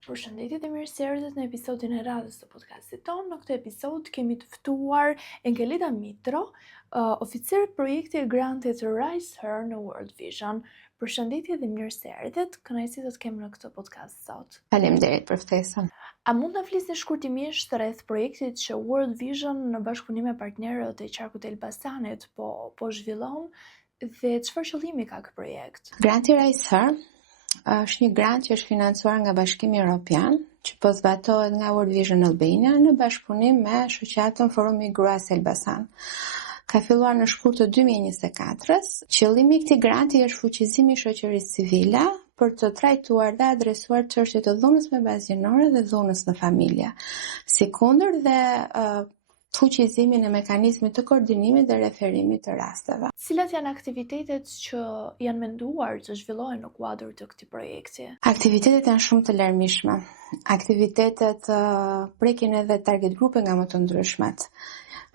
Përshëndetje dhe mirë se erdhët në episodin e radhës të podcastit tonë. Në këtë episod kemi të ftuar Engelida Mitro, oficer projekti i grantit Rise Her në World Vision. Përshëndetje dhe mirë se erdhët. Kënaqësi të të kem në këtë podcast sot. Faleminderit për ftesën. A mund ta flisni shkurtimisht rreth projektit që World Vision në bashkëpunim me partnerët e qarkut të Elbasanit po zhvillon dhe çfarë qëllimi ka ky projekt? Granti Rise Her është një grant që është financuar nga Bashkimi Evropian, që po zbatohet nga World Vision Albania në bashkëpunim me shoqatën Forumi Gruas Elbasan. Ka filluar në shkurt të 2024-s. Qëllimi i këtij granti është fuqizimi i shoqërisë civile për të trajtuar dhe adresuar çështjet e dhunës me bazë gjinore dhe dhunës në familje, sikundër dhe fuqizimin e mekanizmit të koordinimit dhe referimit të rasteve. Cilat janë aktivitetet që janë menduar të zhvillohen në kuadër të këtij projekti? Aktivitetet janë shumë të larmishme. Aktivitetet prekin edhe target grupe nga më të ndryshmet.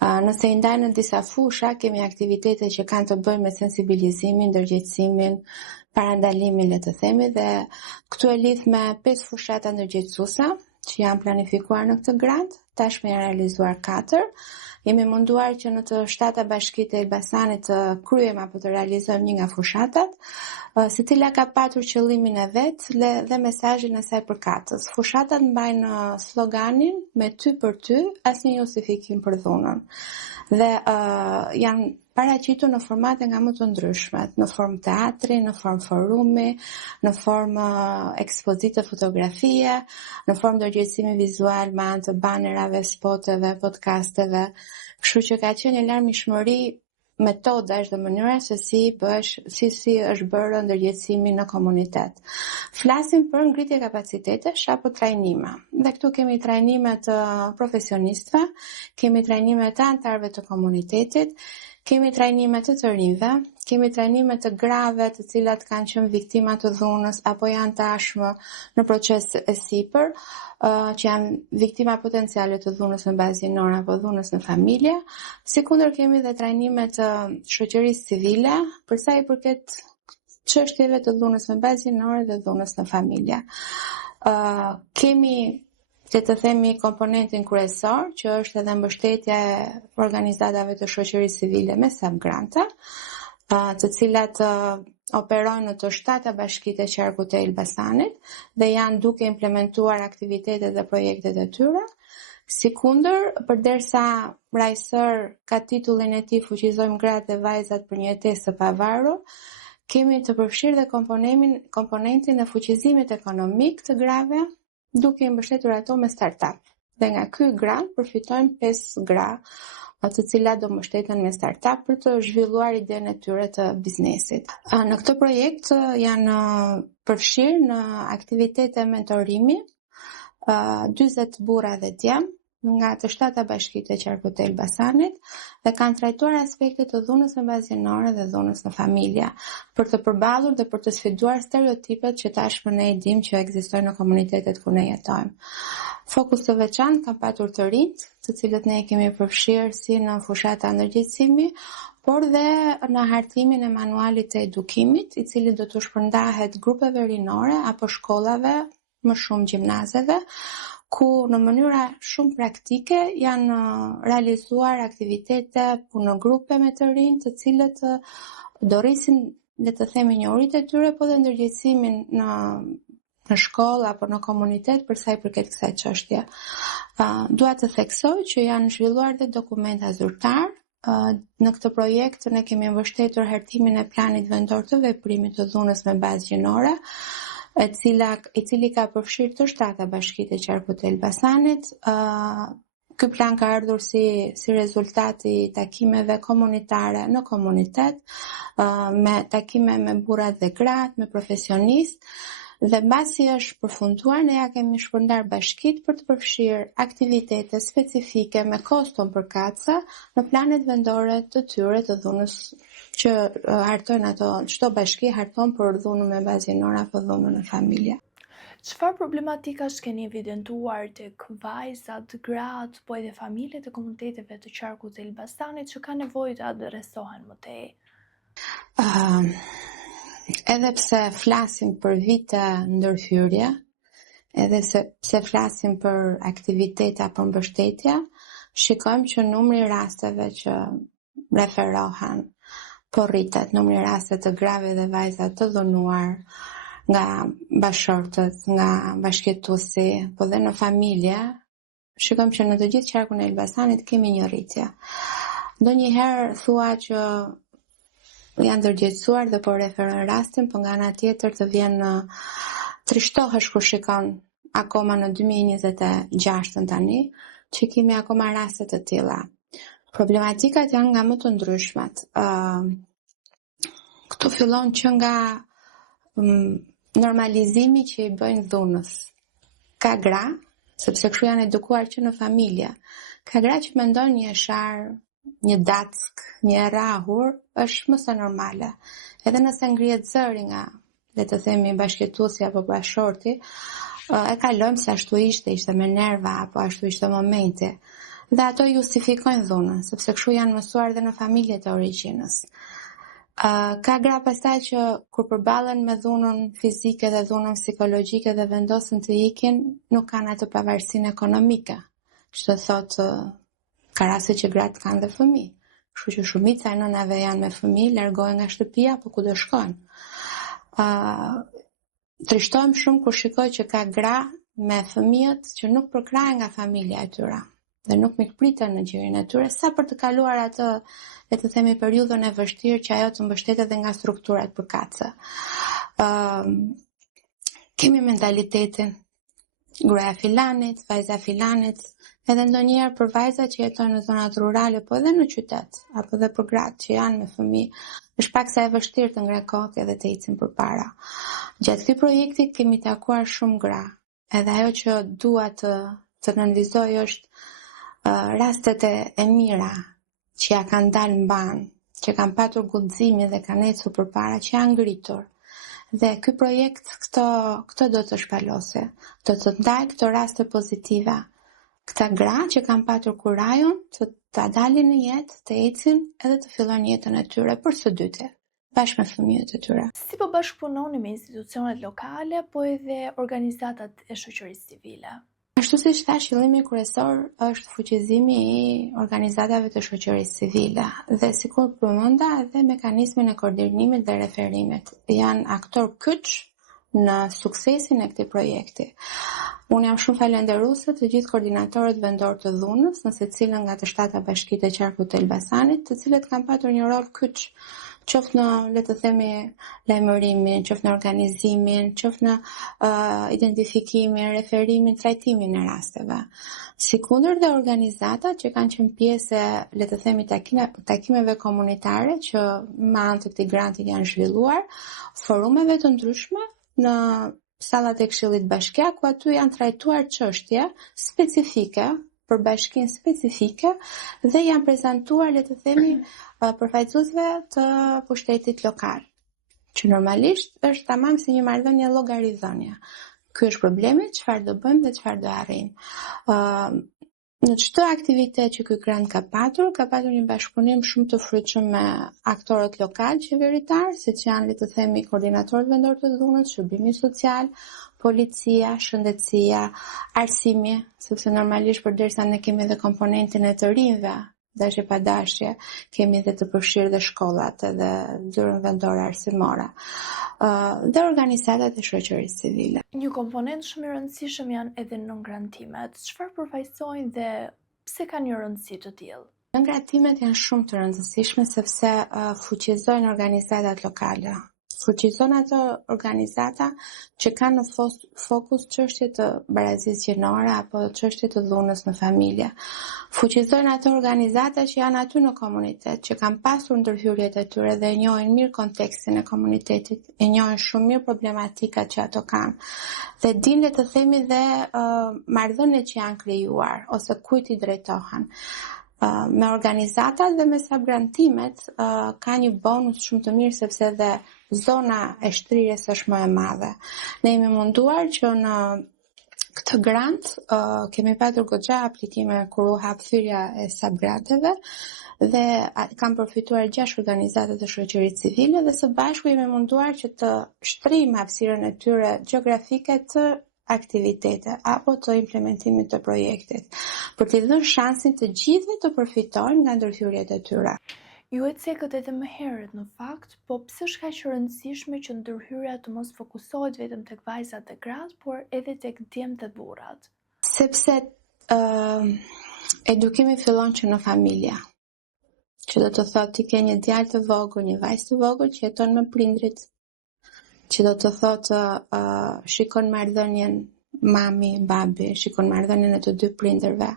Nëse i ndajnë në disa fusha, kemi aktivitete që kanë të bëjnë me sensibilizimin, ndërgjegjësimin, parandalimin, le të themi, dhe këtu e lidh me 5 fushata ndërgjegjësuese që janë planifikuar në këtë grant. Tashmë janë realizuar 4. Jemi munduar që në të 7 bashkitë e Elbasanit të kryejmë apo të realizojmë një nga fushatat, secila ka patur qëllimin e vet dhe mesazhin e saj përkatës. Fushatat mbajnë sloganin me ty për ty, asnjë justifikim për dhunën. Dhe janë paraqitur në formate nga më të ndryshmet, në formë teatri, në formë forumi, në formë ekspozite fotografie, në formë ndërgjegjësimi vizual me anë të banerave, spoteve, podcasteve. Kështu që ka qenë një larmishmëri metodash dhe mënyra se si është bërë ndërgjegjësimi në komunitet. Flasim për ngritje kapacitetesh apo trajnime. Dhe këtu kemi trajnime të profesionistëve, kemi trajnime të anëtarëve të komunitetit, kemi trajnime të rinjve, kemi trajnime të grave të cilat kanë qenë viktima të dhunës apo janë tashmë në proces e sipër, që janë viktima potenciale të dhunës në bazë gjinore apo dhunës në familje. Sikundër kemi dhe trajnime të shoqërisë civile për sa i përket çështjeve të dhunës në bazë gjinore dhe dhunës në familje. Kemi të themi komponentin kryesor, që është edhe mbështetja e organizatave të shoqërisë civile me subgranta, të cilat operojnë në të 7 bashkitë e qarkut të Elbasanit dhe janë duke implementuar aktivitetet dhe projektet e tyre. Sikundër, përderisa Rise Her ka titullin e tij Fuqizojmë gratë dhe vajzat për një jetesë të pavarur, kemi të përfshirë dhe komponentin e fuqizimit ekonomik të grave, duke i mbështetur ato me startup. Dhe nga ky grant përfitojnë 5 gra, të cilat do mbështeten me startup për të zhvilluar idenë e tyre të biznesit. Në këtë projekt janë përfshirë në aktivitete mentorimi 40 burra dhe djem nga të 7 bashkitë e qarkut të Elbasanit dhe kanë trajtuar aspektet të dhunës në bazë gjinore dhe dhunës në familje, për të përballur dhe për të sfiduar stereotipet që tashmë ne i dimë që ekzistojnë në komunitetet ku ne jetojmë. Fokus të veçantë ka patur të rinjt, të cilët ne kemi përfshirë si në fushata ndërgjegjësimi, por dhe në hartimin e manualit të edukimit, i cili do të shpërndahet grupeve rinore apo shkollave, më shumë gjimnazeve, ku në mënyra shumë praktike janë realizuar aktivitete punë grupe me të rinj, të cilët do rrisin, le të themi, njohuritë e tyre, po dhe ndërgjegjësimin në shkollë apo në komunitet për sa i përket kësaj çështje. Dua të theksoj që janë zhvilluar dhe dokumenta zyrtar. Në këtë projekt ne kemi mbështetur hartimin e planit vendor të veprimit të dhunës me bazë gjinore, i cili ka përfshirë të 7 bashkitë e qarkut të Elbasanit. Ky plan ka ardhur si rezultat i takimeve komunitare në komunitet, me takime me burrat dhe gratë, me profesionistë, dhe mbasi është përfunduar, ne ja kemi shpërndar bashkitë për të përfshirë aktivitete specifike me koston përkatëse në planet vendore të tyre të dhunës që hartojnë ato, çdo bashki harton për dhunën me bazë gjinore apo dhunën në familje. Çfarë problematikash keni evidentuar tek vajzat, gratë, po edhe familjet e komuniteteve të qarkut të Elbasanit që kanë nevojë të adresohen më tej? Edhe pse flasim për vite ndërhyrje, edhe se flasim për aktivitete apo mbështetja, shikojmë që numri i rasteve që referohen po rritet, numri i raste të grave dhe vajza të dhunuar nga bashortët, nga bashkëtuesi, po dhe në familje, shikojmë që në të gjithë qarkun e Elbasanit kemi një rritje. Ndonjëherë thua që janë ndërgjegjësuar dhe po referojnë rastin, po nga ana tjetër të vjen trishtohesh kur shikon akoma në 2026 tani, që kemi akoma raste të tilla. Problematikat janë nga më të ndryshmet. Këtu fillon që nga normalizimi që i bëjnë dhunës. Ka gra, sepse kështu janë edukuar që në familje, ka gra që mendon një sharë, një dack, një rrahur, është më së normale. Edhe nëse ngrihet zëri nga, le të themi, bashkëtuesi apo bashorti, e kalojmë se ashtu ishte me nerva, apo ashtu ishte momenti. Dhe ato justifikojnë dhunën, sepse kështu janë mësuar dhe në familjet e origjinës. Ka gra pastaj që kur përballen me dhunën fizike dhe dhunën psikologjike dhe vendosen të ikin, nuk kanë atë pavarësinë ekonomike. Që thotë ka raste që gratë kanë dhe fëmijë. Kështu që shumica e nënave janë me fëmijë, largohen nga shtëpia apo ku do shkojnë. Trishtohem shumë kur shikoj që ka gra me fëmijët që nuk përkrahen nga familja e tyre dhe nuk mikpriten në gjirin e tyre sa për të kaluar atë, le të themi, periudhën e vështirë që ajo të mbështetet dhe nga strukturat përkatëse. Kemi mentalitetin gruaja filanit, vajza filanit, edhe ndonjëherë për vajza që jetojnë në zonat rurale, po edhe në qytet, apo edhe për gratë që janë me fëmijë, është pak sa e vështirë të ngre kokë edhe të ecin përpara. Gjatë këtij projekti kemi takuar shumë gra, edhe ajo që dua të nënvizoj është rastet e mira që ja kanë dalë mban, që kanë patur guximin dhe kanë ecur përpara, që janë ngritur. Dhe ky projekt këto do të shpalose, do të ndaj këto raste pozitive. Këta gra që kanë patur kurajon të ta dalin në jetë, të ecin edhe të fillojnë jetën e tyre për së dyti, bashkë me fëmijët e tyre. Si po bashkëpunoni me institucionet lokale, po edhe organizatat e shoqërisë civile? Ashtu si thash, qëllimi kryesor është fuqizimi i organizatave të shoqërisë civile dhe sikur përmenda edhe mekanizmin e koordinimit dhe referimit. Janë aktor kyç në suksesin e këtij projekti. Unë jam shumë falenderuese të gjithë koordinatorët vendor të dhunës në secilën nga të 7 bashkitë e qarkut të Elbasanit, të cilët kanë patur një rol kyç, qoftë në, le të themi, lajmërimin, qoftë në organizimin, qoftë në identifikimin, referimin, trajtimin e rasteve. Sikundër dhe organizatat që kanë qenë pjesë, le të themi, takimeve komunitare që me anë të këtij granti janë zhvilluar, forumeve të ndryshme në sallat e Këshillit Bashkiak, ku aty janë trajtuar çështje specifike për bashkinë specifike dhe janë prezantuar, le të themi, përfaqësuesve të pushtetit lokal, që normalisht është tamam si një marrëdhënie llogaridhënie. Ky është problemi, çfarë do bëjmë dhe çfarë do arrijmë. Në çdo aktivitet që ky grant ka patur një bashkëpunim shumë të frytshëm me aktorët lokal qeveritar, siç janë, le të themi, koordinatorët vendor të dhunës, shërbimi social, policia, shëndetësia, arsimi, sepse normalisht përderisa ne kemi edhe komponentin e të rinjve, dashje pa dashje, kemi edhe të përfshirë dhe shkollat edhe zyrën vendore arsimore, dhe organizatat e shoqërisë civile. Një komponent shumë i rëndësishëm janë edhe nëngrantimet. Çfarë përfaqësojnë dhe pse kanë një rëndësi të tillë? Nëngrantimet janë shumë të rëndësishme sepse fuqizojnë organizatat lokale. Fuqizon ato organizata që kanë në fokus çështje të barazisë gjinore apo çështje të dhunës në familje. Fuqizojnë ato organizata që janë aty në komunitet, që kanë pasur ndërhyrjet e tyre dhe e njohin mirë kontekstin e komunitetit, e njohin shumë mirë problematikat që ato kanë. Dhe dinë, le të themi, dhe marrëdhëniet që janë krijuar ose kujt i drejtohen. Me organizatat dhe me subgrantimet ka një bonus shumë të mirë sepse dhe zona e shtrirjes është më e madhe. Ne jemi munduar që në këtë grant kemi patur goxha aplikime kur u hap thyrja e subgranteve dhe kam përfituar 6 organizata të shoqërisë civile dhe së bashku jemi munduar që të shtrijmë hapësirën e tyre gjeografike të aktivitete apo të implementimit të projektit, për t'i dhënë shansin të gjithëve të përfitojnë nga ndërhyrjet e tyre. Ju e cekët edhe më herët në fakt, po pse është kaq e rëndësishme që ndërhyrja të mos fokusohet vetëm tek vajzat dhe gratë, por edhe tek djemtë dhe burrat? Sepse edukimi fillon që në familja. Që do të thotë ti ke një djalë të vogël, një vajzë të vogël që jeton me prindrit, që do të thotë shikon marrëdhënien mami, babi, shikon marrëdhënien e të dy prindërve.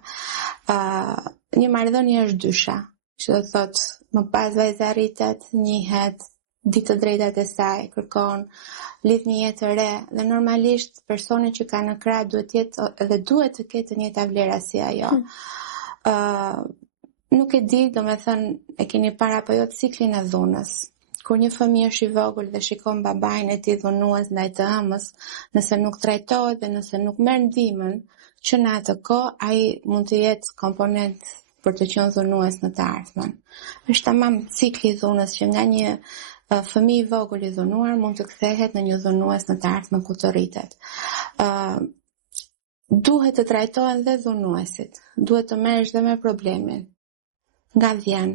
Një marrëdhënie është dysha, që do thotë më pas vajza rritet, njihet, di të drejtat e saj, kërkon, lidh një jetë të re dhe normalisht personi që ka në krah duhet të ketë të njëjta vlera si ajo. Nuk e di, domethënë e keni para apo jo ciklin e dhunës. Kur një fëmijë është i vogël dhe shikon babain e tij dhunues ndaj të ëmës, nëse nuk trajtohet dhe nëse nuk merr ndihmën, që në atë kohë ai mund të jetë komponent për të qenë dhunues në të ardhmen. Është tamam cikli i dhunës që nga një fëmijë i vogël i dhunuar mund të kthehet në një dhunues në të ardhmen ku të rritet. Duhet të trajtohen dhe dhunuesit, duhet të merresh dhe me problemin. Nga vjen,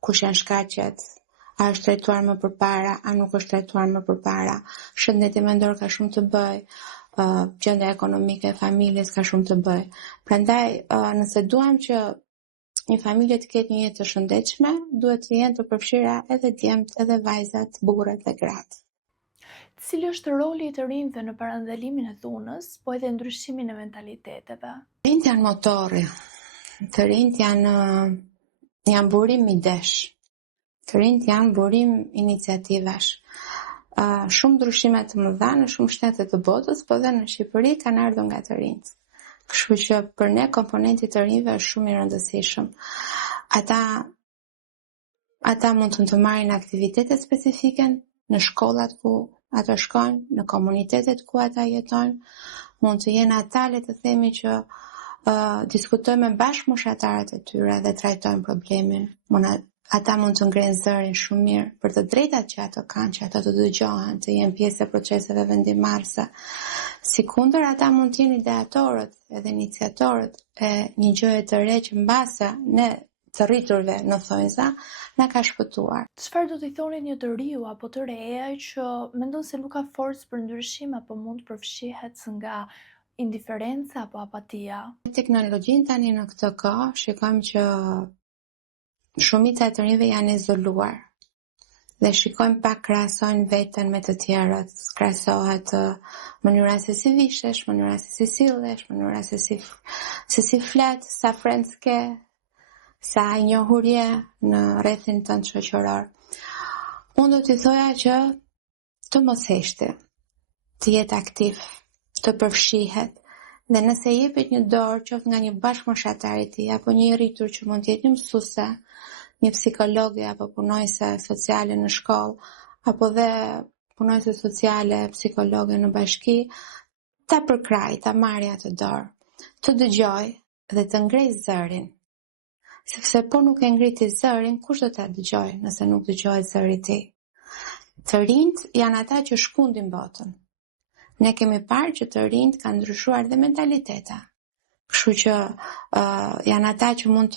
kush janë shkaqet, a është trajtuar më përpara, a nuk është trajtuar më përpara, shëndeti mendor ka shumë të bëj, gjendja ekonomike e familjes ka shumë të bëj. Prandaj, nëse duam që një familje të ketë një jetë të shëndetshme, duhet të jenë të përfshira edhe djemtë, edhe vajzat, burrat dhe gratë. Cili është roli i të rinjve në parandalimin e dhunës, po edhe ndryshimin e mentaliteteve? Të rinjt janë motori, të rinjt janë burim idesh, të rinjt janë burim iniciativash. Shumë ndryshime të mëdha në shumë shtete të botës, po dhe në Shqipëri kanë ardhur nga të rinjt. Kështu që për ne komponenti të rinjve është shumë i rëndësishëm. Ata mund të marrin aktivitete specifike në shkollat ku ata shkojnë, në komunitetet ku ata jetojnë, mund të jenë ata, le të themi që diskutojnë me bashkëmoshatarët e tyre dhe trajtojnë problemin. Ata mund të ngrenë zërin shumë mirë për të drejtat që ato kanë, që ato të dëgjohen, të jenë pjesë e proceseve vendimarrëse. Sikundër, ata mund të jenë ideatorët edhe iniciatorët e një gjëje të re që mbase ne të rriturve në thonjza na ka shpëtuar. Çfarë do t'i thoni një të riu apo të reja që mendon se nuk ka forcë për ndryshim apo mund të përfshihet nga indiferenca apo apatia? Teknologjinë tani në këtë kohë shikojmë që shumica e të rinjve janë izoluar dhe shikojmë pak krahasojnë veten me të tjerët, krahasohet mënyra se si vishesh, mënyra se si sillesh, mënyra se si flet, sa friends ke, sa njohurje në rrethin tënd shoqëror. Unë do t'i thoja që të mos heshti, të jetë aktiv, të përfshihet, dhe nëse jepet një dorë qoftë nga një bashkëmoshatar i tij apo një i rritur që mund të jetë një mësuese, një psikologe apo punojëse sociale në shkollë, apo dhe punojëse sociale, psikologe në bashki, ta përkraj, ta marrë atë dorë, të dëgjoj dhe të ngrej zërin. Sepse po nuk e ngriti zërin, kush do ta dëgjoj nëse nuk dëgjohet zëri i tij? Të rinjt janë ata që shkundin botën. Ne kemi parë që të rinjt kanë ndryshuar dhe mentaliteta. Kështu që janë ata që mund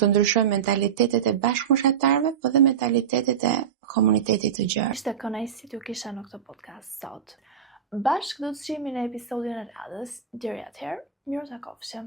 të ndryshojnë mentalitetet e bashkëmoshatarëve, po dhe mentalitetet e komunitetit të gjerë. Ishte kënaqësi t'ju kisha në këtë podcast sot. Bashkë do të shihemi në episodin e radhës. Deri atëherë, mirë takofshim.